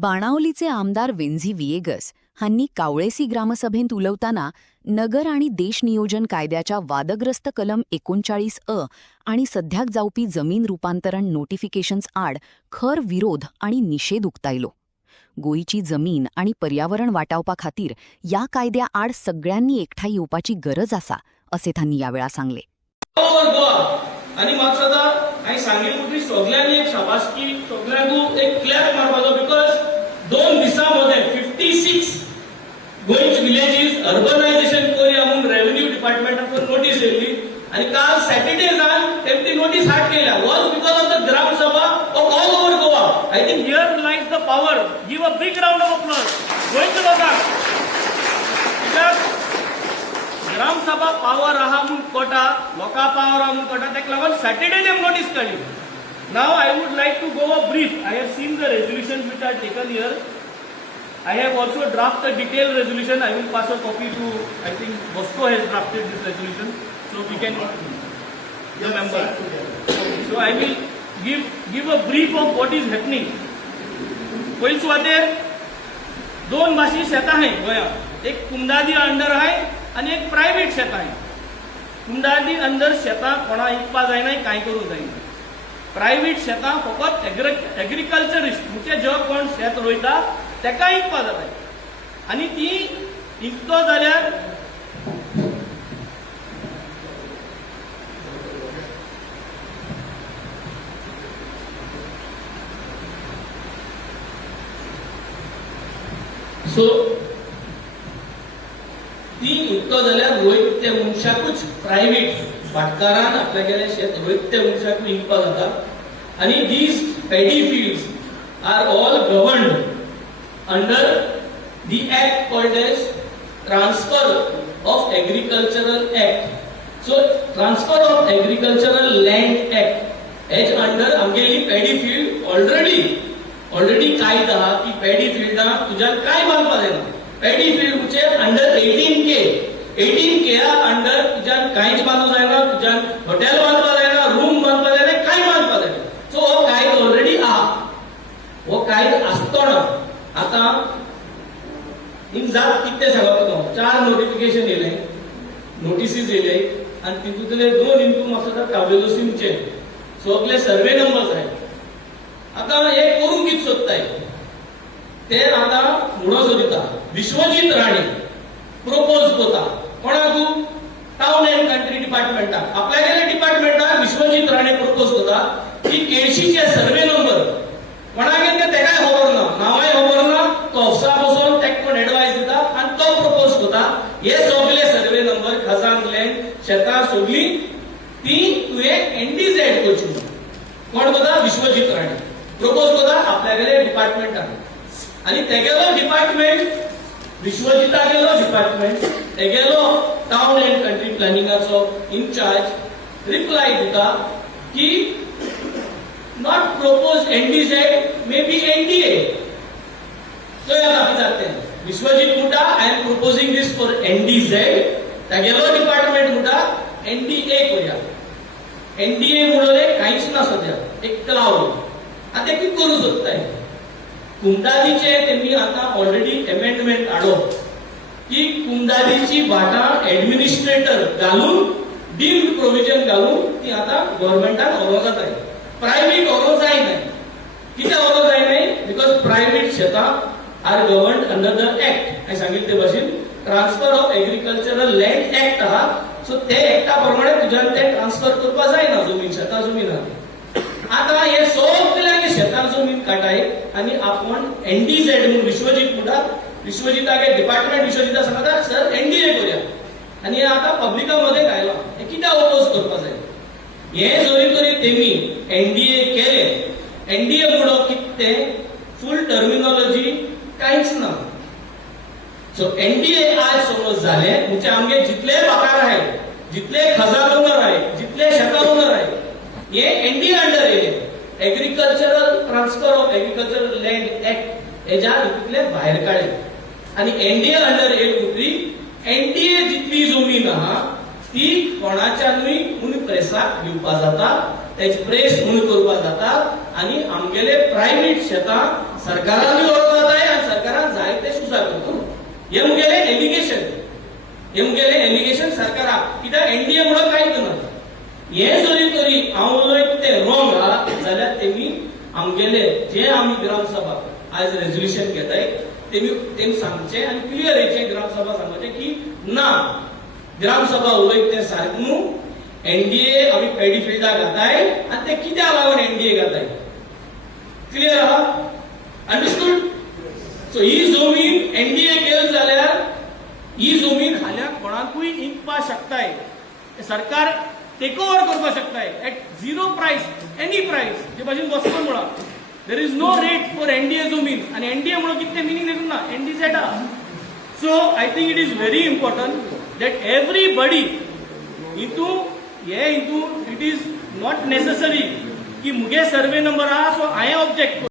बाणावलीचे आमदार वेन्झी विएगस ह्यांनी कावळेसी ग्रामसभेत उलवताना नगर आणि देश नियोजन कायद्याच्या वादग्रस्त कलम 39 आणि सध्याक जावपी जमीन रूपांतरण नोटिफिकेशन्स आड खर विरोध आणि निषेध उक्तायलो. गोयची जमीन आणि पर्यावरण वाटावपा खातीर या कायद्या आड सगळ्यांनी एकठाई येवपाची गरज आसा असे त्यांनी यावेळा सांगले. आणि म्हाका सदां हांवें सांगिल्लें की सगळ्यांनी एक शाबासकी सगळ्यांक एक क्लॅप मारपाचो बिकॉज 2 दिसां मध्ये 56 गोंयचे विलेजीस अर्बनायझेशन करूया म्हणून रेव्हेन्यू डिपार्टमेंटाकडून नोटीस येयल्ली आणि काल सॅटर्डेजान तेमची नोटीस हार्ड केल्या was because of the gram सभा of all over Goa. I think here lies the power. Give a big round of applause गोंयच्या लोकांक. ग्राम सभा पावर आहा म्हणून कोटा लोका पावर आहा म्हणून कोटा तेका लागून सॅटर्डे देम नोटीस काडली. Now I would like to go a brief. I have seen the resolution which are taken here. I have also drafted a detailed resolution. I will pass a copy to, I think Bosco has drafted this resolution, so we can the member. So I will give a brief of what is happening. पयली सुवातेर 2 भाशी शेतां आहाय गोंयांत. एक कुमदादी under आहाय आणि एक private शेतां आहाय. कुमदादी अंडर शेतां कोणा इकपा जायना कांय करूंक जायना. प्रायव्हेट शेतां फकत एग्रीकल्चरिस्ट म्हणजे जो कोण शेत रोयता तेका इकपा जाता आणि ती इकतो जाल्यार सो ती इकतो जाल्यार रोयत त्या मनशाकूच प्रायव्हेट भाटकारान आपल्यागेलें शेत रोयत त्या मनशाक इकपा जाता. आणि these paddy fields are all governed under the act called as Transfer of Agricultural Act. So Transfer of Agricultural Land Act as under आमगेली पॅडी फील्ड ऑलरेडी कायदा की पॅडी फील्डा तुज्यान काय बांदपा जायना. पॅडी फील्ड म्हणजे अंडर 18K अंडर तुज्यान कांयच बांदूंक जायना. तुज्यान हॉटेल बांदपा जायना, रूम बांदपा जायना, काय बांदपा जायना. सो हो कायदो ऑलरेडी आहा. हो कायदो आसतना आता जात कितले सांगप तुका 4 नोटिफिकेशन येयले, नोटिसीस येयले आणि तितूंतले 2 इनकम आसा कावलेलो सिमचे सगळे सर्वे नंबर्स आहेत. आता हे करून कित सोदताय ते आता म्हणो सोदिता. विश्वजीत राणे प्रपोज करता कोणाक टाउन अँड कंट्री डिपार्टमेंटाक. आपल्यागेले डिपार्टमेंटाक विश्वजीत राणे प्रपोज करता की केळशीचे सर्वे नंबर कोणागे तेकाय खबर ना, नावाय खबर ना, तो अफसरा बसून तेका कोण एडवायस दिता आणि तो प्रपोज करता हे सगळे सर्वे नंबर खजान लँड शेतां सगळी ती तुवें एनडीझेड करची. कोण करता? विश्वजीत राणे प्रपोज करता आपल्यागेले डिपार्टमेंटाक. आणि तेगेलो डिपार्टमेंट विश्वजिता गेलो डिपार्टमेंट तेगेलो टाउन अँड कंट्री प्लॅनिंगाचो इन्चार्ज रिप्लाय दिता की not propose NDZ, maybe NDA. So यार आप जाते हैं. विश्वजीत मुटा, I am proposing this for NDZ. त्यागेलो डिपार्टमेंट मुटा NDA करूया. NDA मुळले काहीच ना सध्या एक क्लाउड. आता किती करू सोदताय. कुमदादीचे त्यांनी आता ऑलरेडी अमेंडमेंट हाडो की कुमदादीची भाटां ऍडमिनिस्ट्रेटर घालून डीम्ड प्रोविजन घालून ती आता गव्हर्नमेंटान ओरो जाताय. प्रायव्हेट ओरो जाय नाही. कित्याक ओरो जाय नाही? बिकॉज प्रायव्हेट शेतां are governed under the act. हांवें सांगिल्ले ते भाशेन transfer of agricultural land act आहा. सो ते एक्टा प्रमाणे तुज्यान ते ट्रान्सफर करपा जायना जमीन शेतां जमीन आहा. आता हे सगळ्यांक शेतां जमीन काटाय आणि आपण एनडीझेड म्हणून विश्वजीत म्हणटा. विश्वजितागे डिपार्टमेंट विश्वजिता सांगता सर एनडीए करूया आणि हे आता पब्लिकामध्ये घायला. हे कित्याक ओपोज करपा जाय. हे जरी तरी तेमी एनडीए केले. एनडीए म्हणो किते फुल टर्मिनॉलॉजी काहीच ना. सो एनडीए आज समज झाले म्हणजे आमगे जितले बाकार आहे, जितले खजार ओनर आहे, जितले शेतां ओनर आहे हे एनडीए अंडर येले. Agricultural transfer of agricultural land act हेच्या तितले भायर काडले आणि एनडीए अंडर येल म्हणटरी एनडीए जितली जमीन आहा ती कोणाच्यानूय म्हणून प्रेसाक दिवपा जाता. त्याची प्रेस म्हणून करपा जाता आणि आमगेले प्रायव्हेट शेतां सरकारानूय हे मुगेले एलिगेशन सरकाराक कित्याक एनडीए म्हणून कांयच ना हे जरी तरी हांव उलयत ते रॉंग हा जाल्यार तेमी आमगेले जे आमी ग्रामसभा आज रेझोल्युशन घेताय तेमी सांगचे आनी क्लियर हेचे ग्रामसभा सांगचे की ना ग्रामसभा उलयत ते सारकें न्हू एनडीए आमी पेडीफिल्डा घाताय आनी ते कित्याक लागून एनडीए घाताय क्लियर आहा अंडरस्टूड सो ही जमीन एनडीए केल जाल्यार ही जमीन हाल्या कोणाकूय इंकपा शकताय सरकार टेक ओव्हर करपाक शकताय at zero price any price जे भाशेन वचपाक म्हणा there is no rate for NDA जमीन आनी एनडीए म्हणून कितें मिनींग देखून ना NDZ so I think it is very important that everybody it is not necessary की मुगे सर्वे नंबर आहा सो हांवें ऑब्जेक्ट